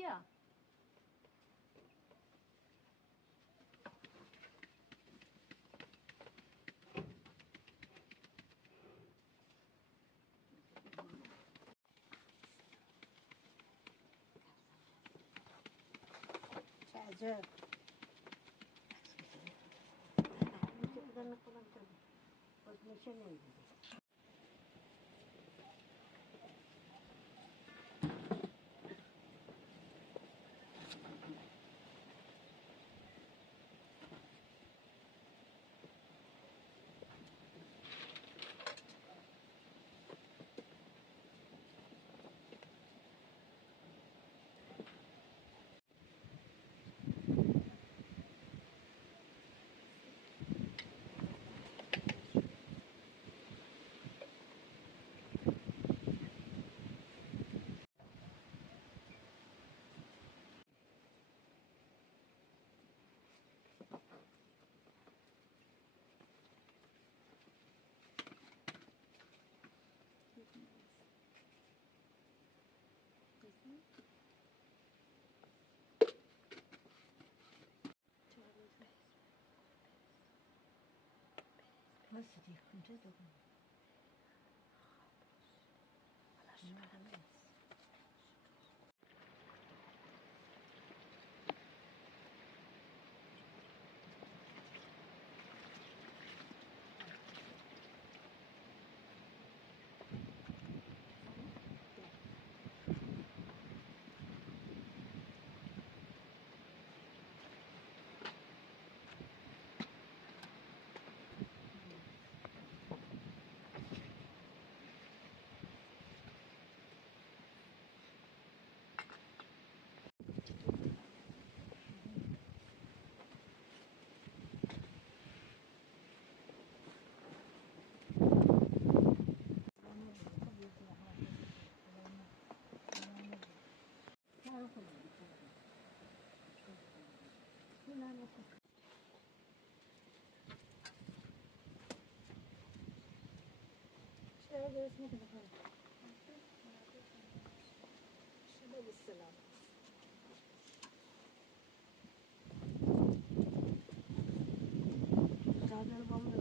بیا. چه عجب. بودن خودم کنم باز میشه نمیدونی. راستی کجا دادم؟ چرا درست میکنه؟ شده به سلام. چادر با من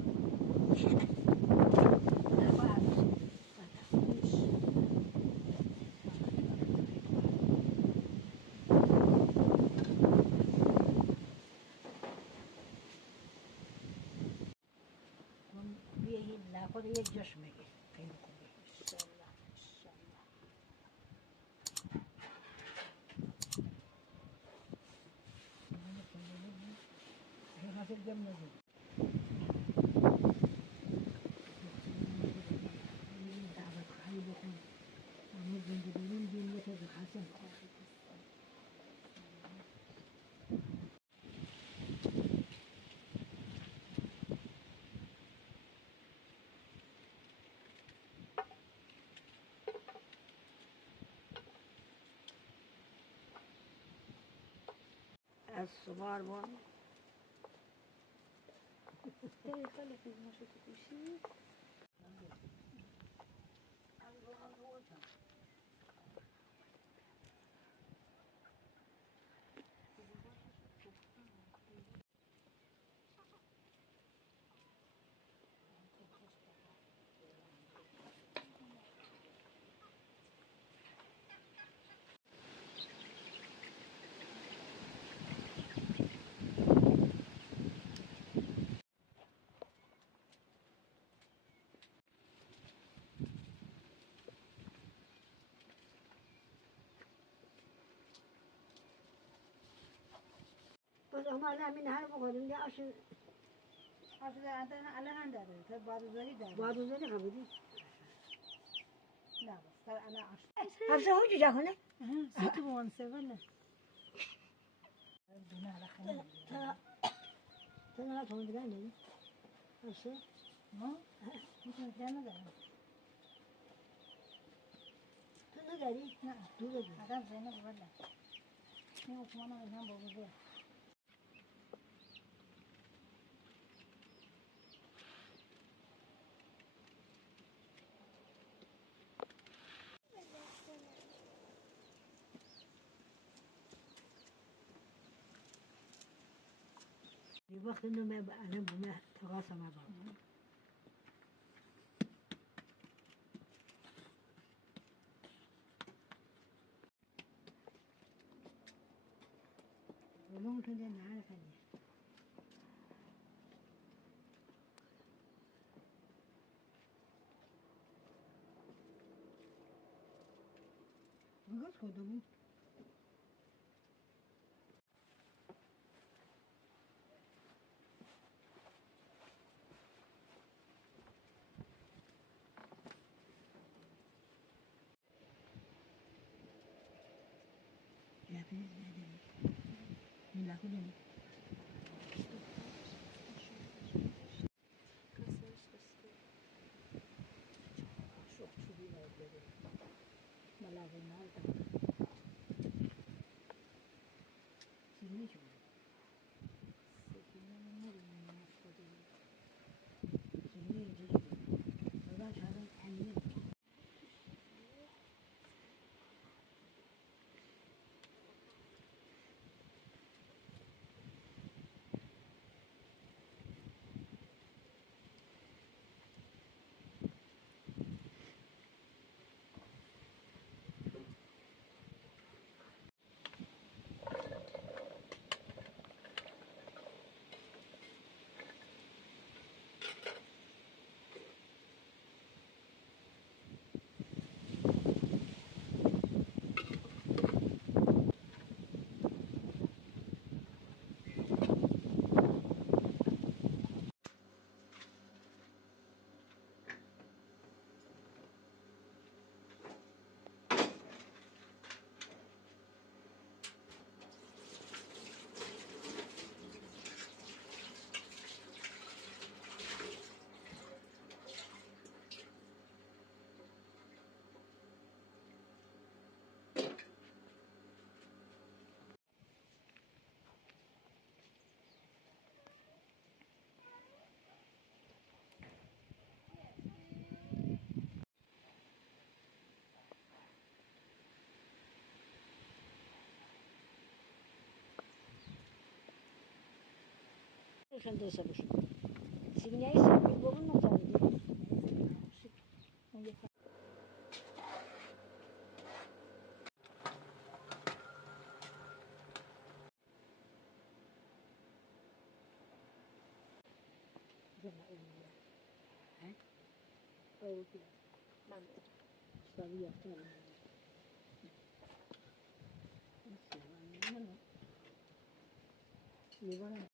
بیهی نخوره یک جاش میگه خیلی خوبه انشالله انشالله این حاصل گم نگیر این دعوت خیلی بکن اما زندگیون دین یکی به حسن از سوار بان خیلی فیلماشو تو گوشی. باز آمار همین هر بخوریم دیگه آشون الان هم داره تا بادوزاری داره بادوزاری خبری نه بس تا الان آش هفته ها جا کنه سیت بوان سوانه دونه على خیلی تنها تون دیگه نه هفته ها میتونه دیگه ندارم تو نداری؟ نه دو داری آدم زینه بوده این عثمان هم هم بوده وقت إنه ما بقى أنا بما تواصل مع بعض. وممكن أنا عارفة إني بقول كده يا فيز بعدين من أكلهم شو بينا يبلغ بلاغ المال سيني شو سيني جيجي ولا شهر حنين Şöyle sabır. Signaysa bir bolun mu tanıdı? Sabia fora. Agora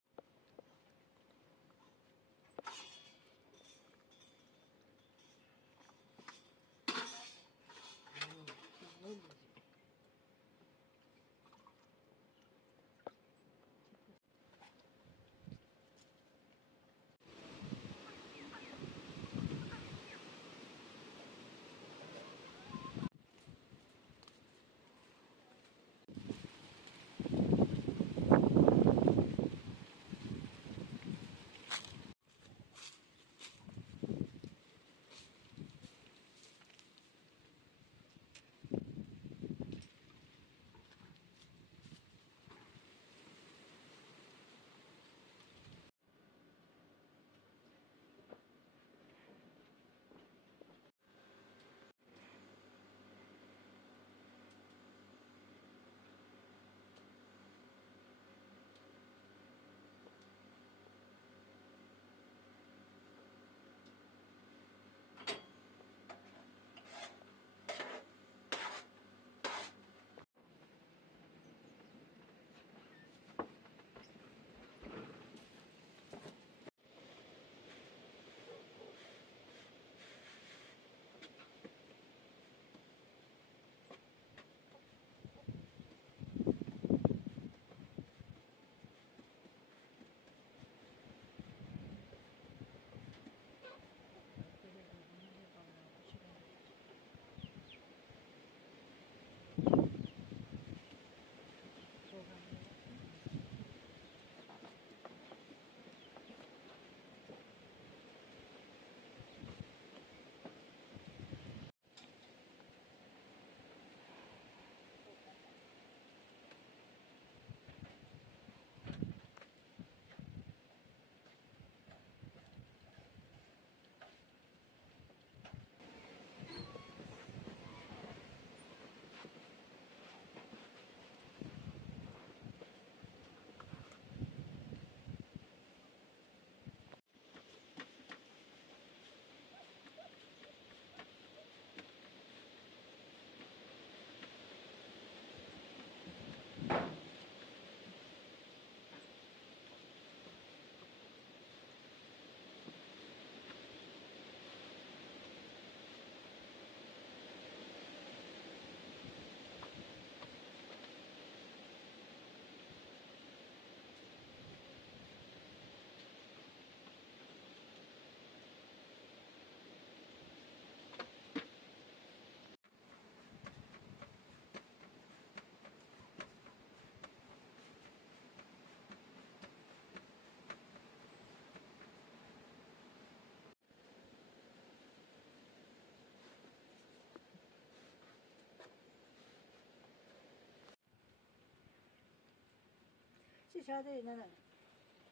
شاده نه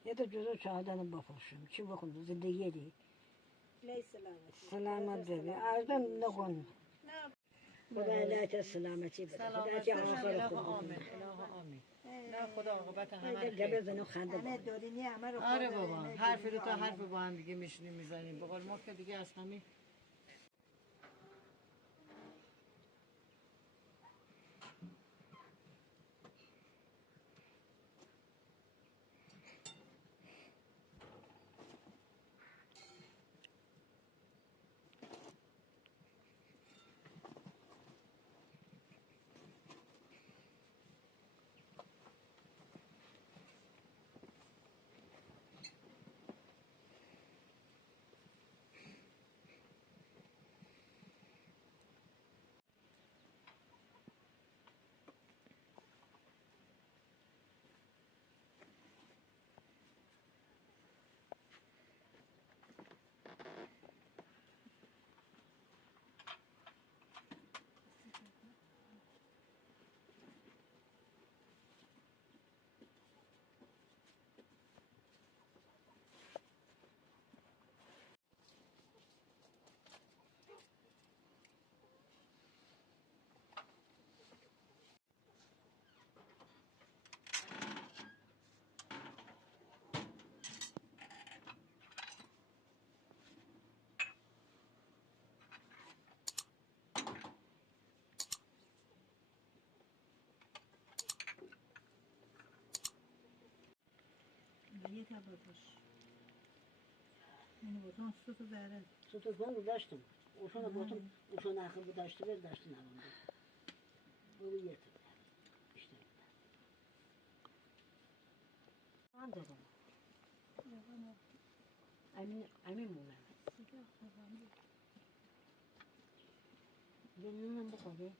Ya da gözü çağdanı bakmışım. Çi bakın zindagiyeli. لی سلامتی Selamet dedi. Ağzından ne konu? نه Khudaya lata selameti bede. Khudaya ki سلامت آخر اله خود آمین اله آمین نه خدا عاقبت همه رو گبه خیر زنو خنده همه بود. دارینی همه رو آره خورده، بابا همه حرف دارینی رو تا آمده. حرف با هم دیگه میشینیم میزنیم به قول ما که دیگه از همین یه تبا باش اینو بودن سوتو داره Tutuktan ulaştım. Uşana botum, uşana akı bu daştı ver daştın alındı. Bunu yetim. İşte. Ben dedim. Emin mi ben? Benimle bu kadar.